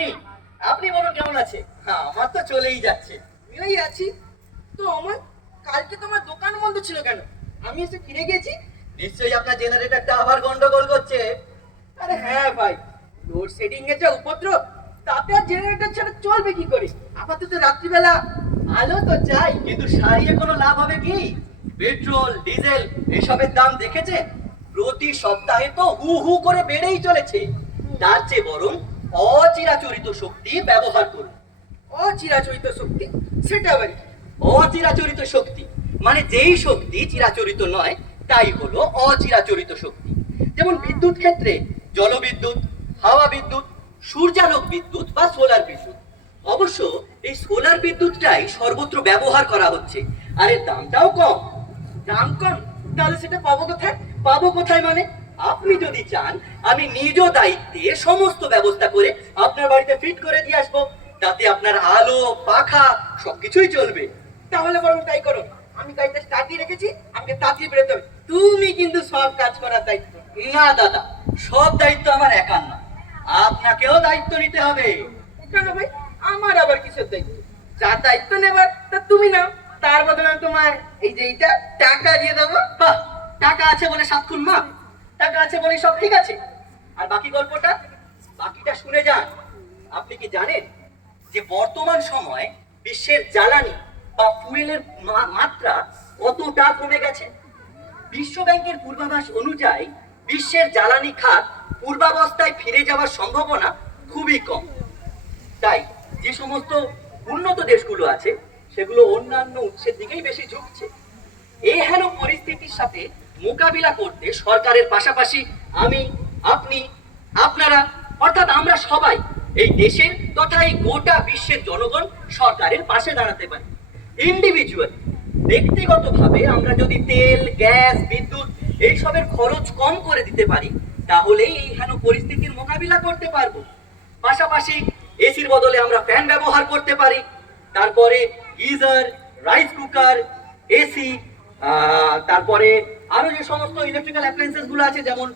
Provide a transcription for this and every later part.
আপনি আপনি বলুন কেমন আছে? হ্যাঁ, আমার তো চলেই যাচ্ছে। এই আছি। তো আমার কালকে তোমার দোকান বন্ধ ছিল কেন? আমি এসে ফিরে গেছি। নিশ্চয়ই আপনার জেনারেটরটা আবার গন্ডগোল করছে। আরে হ্যাঁ ভাই, লোডশেডিং এর যা উপদ্রব, তাতে আর জেনারেটর ছাড়া চলবে কি করে? আপাতত রাত্রিবেলা আলো তো চাই। কিন্তু সারিয়ে কোনো লাভ হবে কি? পেট্রোল ডিজেল এসবের দাম দেখেছে? প্রতি সপ্তাহে তো হু হু করে বেড়েই চলেছে। তার চেয়ে বরং অচিরাচরিত শক্তি ব্যবহার করুন। অচিরাচরিত শক্তি, সেটা আবার কি? অচিরাচরিত শক্তি মানে যেই শক্তি চিরাচরিত নয় তাই হলো অচিরাচরিত শক্তি। যেমন বিদ্যুৎ ক্ষেত্রে জলবিদ্যুৎ, হাওয়া বিদ্যুৎ, সূর্যালোক বিদ্যুৎ বা সোলার বিদ্যুৎ। অবশ্য এই সোলার বিদ্যুৎটাই সর্বত্র ব্যবহার করা হচ্ছে, আর এর দামটাও কম। দাম কম? তাহলে সেটা পাবো কোথায়? পাবো কোথায় মানে? আপনি যদি চান আমি নিজ দায়িত্বে সমস্ত ব্যবস্থা করে আপনার বাড়িতে ফিট করে দিয়ে আসবো। তাতে আপনার আলো পাখা সবকিছুই চলবে। তাহলে বরং তাই করো। আমি গাড়িটা স্টার্ট দিয়ে রেখেছি, আমাকে তাড়াতাড়ি বেরোতে হবে। তুমি কিন্তু সব কাজ করার দায়িত্ব। না দাদা, সব দায়িত্ব আমার একার না, আপনাকেও দায়িত্ব নিতে হবে। কেন ভাই, আমার আবার কিসের দায়িত্ব? যা দায়িত্ব নেবার তা তুমি নাও, তার বদলে আমি তোমায় এই যে এইটা টাকা দিয়ে দেবো। বাহ, টাকা আছে বলে সাতক্ষণ মা, টাকা আছে বলে সব ঠিক আছে। আর বাকি গল্পটা, বাকিটা শুনে যান। আপনি কি জানেন যে বর্তমান সময়ে বিশ্বের জ্বালানি বা ফুয়েলের মাত্রা কতটা কমে গেছে? বিশ্ব ব্যাংকের পূর্বাভাস অনুযায়ী বিশ্বের জ্বালানি খাত পূর্বাবস্থায় ফিরে যাওয়ার সম্ভাবনা খুবই কম। তাই যে সমস্ত উন্নত দেশগুলো আছে সেগুলো অন্যান্য উৎসের দিকেই বেশি ঝুঁকছে। এই হেন পরিস্থিতির সাথে মোকাবিলা করতে সরকারের পাশাপাশি আমি, আপনি, আপনারা অর্থাৎ আমরা সবাই এই দেশের তথা এই গোটা বিশ্বের জনগণ সরকারের পাশে দাঁড়াতে পারি। ইন্ডিভিজুয়াল ব্যক্তিগতভাবে আমরা যদি তেল গ্যাস বিদ্যুৎ এইসবের খরচ কম করে দিতে পারি তাহলেই এই হেন পরিস্থিতির মোকাবিলা করতে পারবো। পাশাপাশি এসির বদলে আমরা ফ্যান ব্যবহার করতে পারি। তারপরে গিজার, রাইস কুকার, এসি, তারপরে আরো যে সমস্ত ইলেকট্রিক্যাল অ্যাপ্লায়েন্সেস গুলো আছে যেমন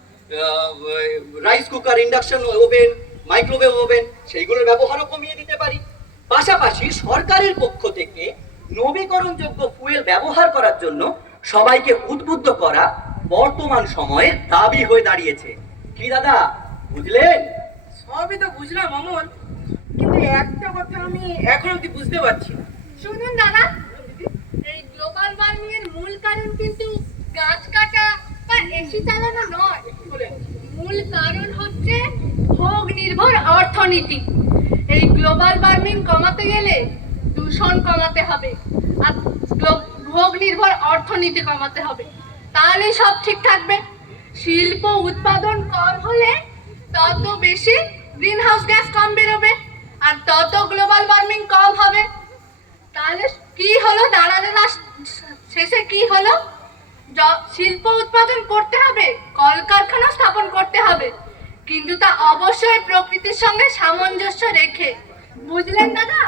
rice cooker, induction oven, microwave oven, সেইগুলোর ব্যবহারও কমিয়ে দিতে পারি। পাশাপাশি সরকারের পক্ষ থেকে নবীকরণযোগ্য ফুয়েল ব্যবহার করার জন্য সবাইকে উদ্বুদ্ধ করা বর্তমান সময়ের দাবি হয়ে দাঁড়িয়েছে। কি দাদা, বুঝলেন? সবই তো বুঝলাম অমল, কিন্তু একটা কথা আমি এখন অব্দি বুঝতে পারছি না। শুনুন দাদা, এই গ্লোবাল ওয়ার্মিং এর মূল কারণ কিন্তু গাছ কাটা বা এসি চালানো নয়। মূল কারণ হচ্ছে ভোগ নির্ভর অর্থনীতি। এই গ্লোবাল ওয়ার্মিং কমাতে গেলে দূষণ কমাতে হবে আর ভোগ নির্ভর অর্থনীতি কমাতে হবে, তাহলেই সব ঠিক থাকবে। শিল্প উৎপাদন কম হলে তত বেশি গ্রিন হাউস গ্যাস কম বেরোবে আর তত গ্লোবাল ওয়ার্মিং কম হবে। তাহলে কি হলো দাঁড়ালে না, শেষে কি হলো? শিল্প উৎপাদন করতে হবে, কলকারখানা স্থাপন করতে হবে, কিন্তু তা অবশ্যই প্রকৃতির সঙ্গে সামঞ্জস্য রেখে। বুঝলেন দাদা?